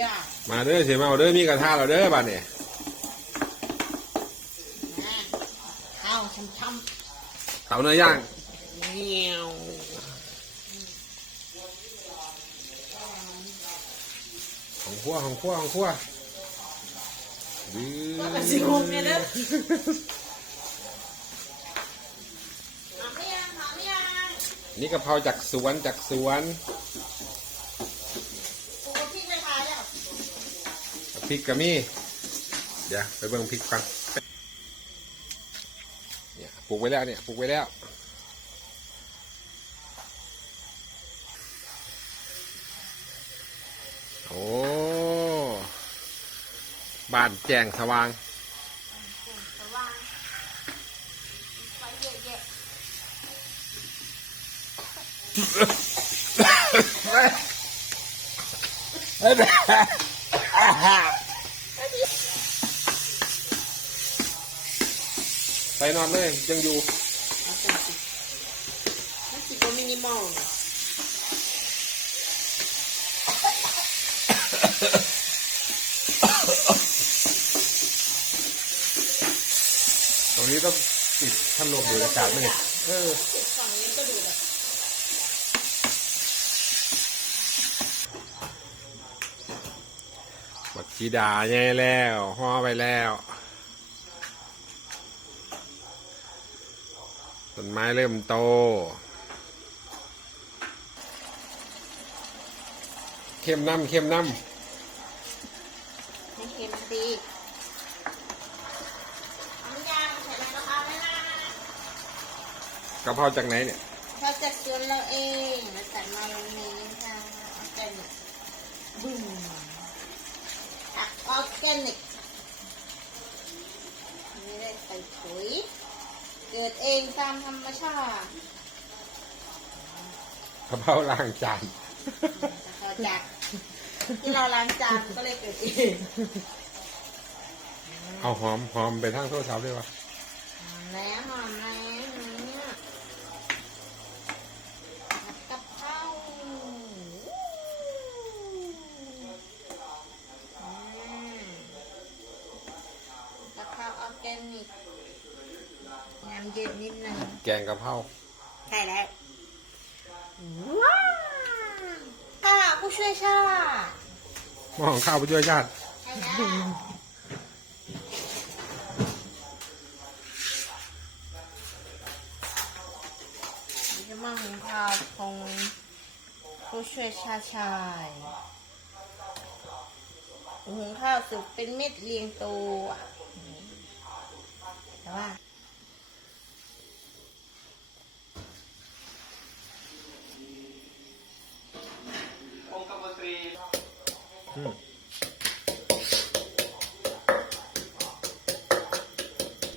ย่ามาเด้อเสียมาเอาเด้อมีกระทะเราเด้อบ้านเนี่ยข้าวช้ำเตาเนื้อย่างๆเงี้ยวของขั้วของขั้วของขั้วดื้อสิงงเนี่ยเด้อหอมไม่ยังหอมไม่ยัง นี่กะเพราจากสวนจากสวนปูพริกไม่ทายแล้วพริกกะมี่ เดี๋ยวไปเบิ่งพริกกันเนี่ยปลูกไว้แล้วเนี่ยปลูกไว้แล้วโอ้บ้านแจ้งสว่าง สว่างไฟเยอะ ไปนอนเลยยังอยู่ๆเอาจังสิมันสิบ่มินิมอลน่ะตรงนี้ต้องปิดพัดลมดูดอากาศไหมเนี่ยเออ ฝั่งนี้ก็ดูแบบ บักชีดาใหญ่แล้วห่อไปแล้วต้นไม้เริ่มโต เข้มน้ำเข้มน้ไม่เค็มดีหอมยังใส่ใบกะเพราไหมนะำกะเพราจากไหนเนี่ยเราจะสวนเราเองเราจัดมาตรงนี้ค่ะออร์แกนิกบึ้ม ผักออร์แกนิกไม่ได้ใส่ปุ๋ยเกิดเองตามธรรมชาติกะเพราล้างจานเราจากที่เราล้างจานก็เลยเกิดเองเอาหอมหอมไปทางโทรศัพท์ด้วยวะหอมแล้วหอมแล้วเนี่ยผัดกะเพราอืมกะเพราออร์แกนิกน้ำเย็นนิดนึงแกงกะเพราใช่แล้วว้าวอ่าผู้ช่วยชาติหม้อของข้าวไปช่วยญาติใช่แล้วนี่จะมาหุงข้าวของผู้ช่วยชาติชายหุงข้าวสุกเป็นเม็ดเรียงตัว แต่ว่าองคมนตรีอืม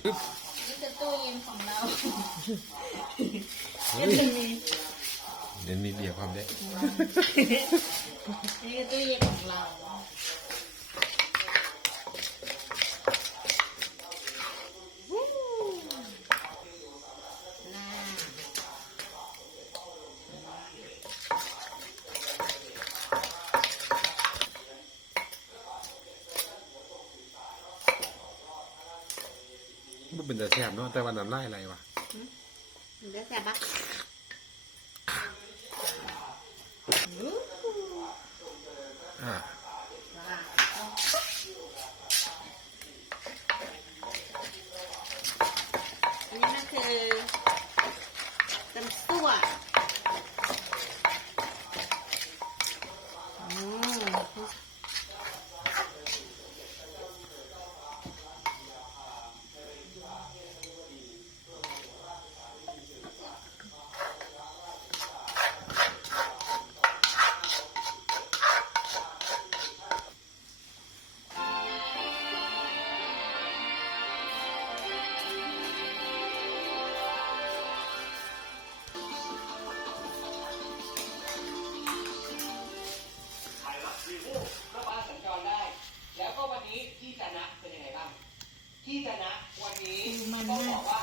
ปึ๊บนี่คือตู้เย็นของเราเฮ้ยเดี๋ยวนี้เดียวความได้นี่คือตู้เย็นของเรา เป็นแต่แซ่บเนาะแต่วันนั้นไล่อะไรวะมันจะแซ่บปะอู้อ่า ที่จะนะ วันนี้มันต้องมากบอกว่า